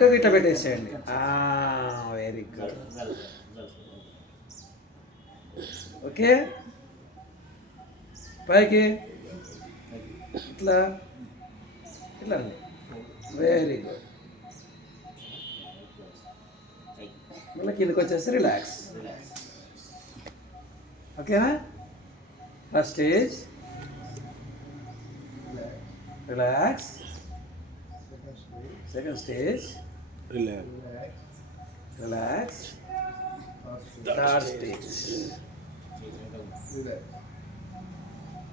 ఇట్లా పెట్టేసేయండి. Very good. Okay, పైకి ఇట్లా ఇట్లా వెరీ గుడ్. మళ్ళీ కిందకి వచ్చేసి రిలాక్స్. ఓకేనా? First stage relax, second stage relax, third stage.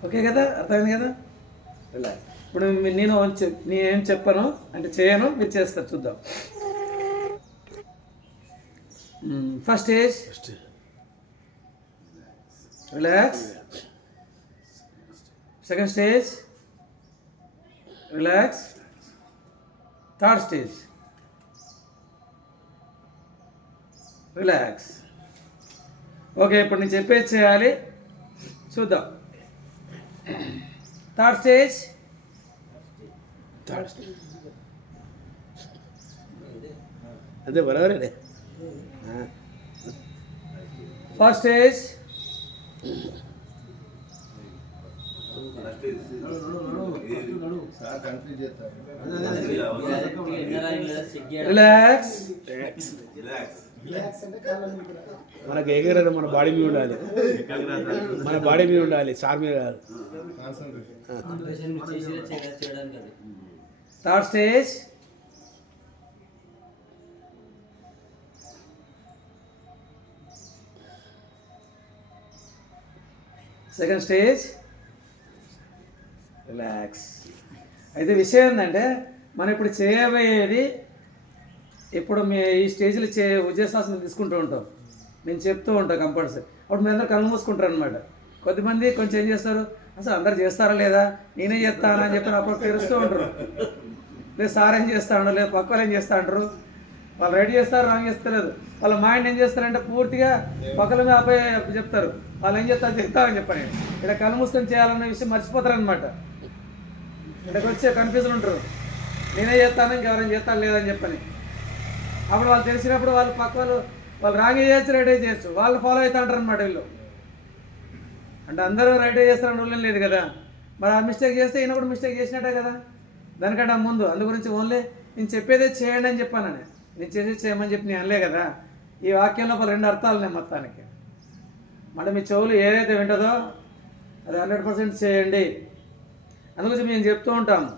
Okay కదా, అర్థమైంది కదా? రిలాక్స్. ఇప్పుడు నేనేం చెప్పాను అంటే చేయను, మీరు చేస్తారు, చూద్దాం. First stage relax, second stage relax, third stage relax. Okay, ఇప్పుడు నేను చెప్పేది చేయాలి, చూద్దాం. థర్డ్ స్టేజ్ అదే బరాబరే. First stage relax. మనకు ఎగరదు, మన బాడీ మీద ఉండాలి, మన బాడీ మీద ఉండాలి, సార్ మీద కాదు. Third stage second stage relax. అయితే విషయం ఏంటంటే మనం ఇప్పుడు చేయబోయేది, ఇప్పుడు ఈ స్టేజ్లో ఉజ్జాసాసనం తీసుకుంటూ ఉంటాం, నేను చెప్తూ ఉంటాను కంపల్సరీ. అప్పుడు మీరు అందరూ కళ్ళు మూసుకుంటారు అనమాట. కొద్దిమంది కొంచెం ఏం చేస్తారు, అసలు అందరు చేస్తారా లేదా, నేనే చేస్తానా అని చెప్పి అప్పుడు తెలుస్తూ ఉంటారు. లేదు సార్ ఏం చేస్తాడు, లేదు పక్క వాళ్ళు ఏం చేస్తా అంటారు. వాళ్ళు రెడీ చేస్తారు, రాంగ్ చేస్తలేదు. వాళ్ళ మైండ్ ఏం చేస్తారంటే పూర్తిగా పక్కల మీద అబ్బాయి చెప్తారు, వాళ్ళు ఏం చేస్తారు చెప్తారని చెప్పని. ఇక్కడ కళ్ళు మూసుకొని చేయాలన్న విషయం మర్చిపోతారు అనమాట. ఇక్కడికి వచ్చే కన్ఫ్యూజన్ ఉంటారు, నేనే చేస్తాను ఇంకెవరైనా చేస్తాను లేదని చెప్పని. అప్పుడు వాళ్ళు తెలిసినప్పుడు వాళ్ళు పక్క వాళ్ళు రాంగ్ చేయొచ్చు, రైట్ చేయొచ్చు, వాళ్ళు ఫాలో అవుతా అంటారు అనమాట. వీళ్ళు అంటే అందరూ రైట్ చేస్తారని రూల్ లేదు కదా. మరి ఆ మిస్టేక్ చేస్తే ఈయన కూడా మిస్టేక్ చేసినట్టే కదా, దానికంటే ముందు. అందు గురించి ఓన్లీ నేను చెప్పేదే చేయండి అని చెప్పాను, నేను చేసేది చేయమని చెప్పి నేను అనలే కదా. ఈ వాక్యంలో ఒక రెండు అర్థాలు ఉన్నాయి మొత్తానికి. అంటే మీ చెవులు ఏదైతే వింటుందో అది 100% చేయండి. అందుగురించి మేము చెప్తూ ఉంటాము,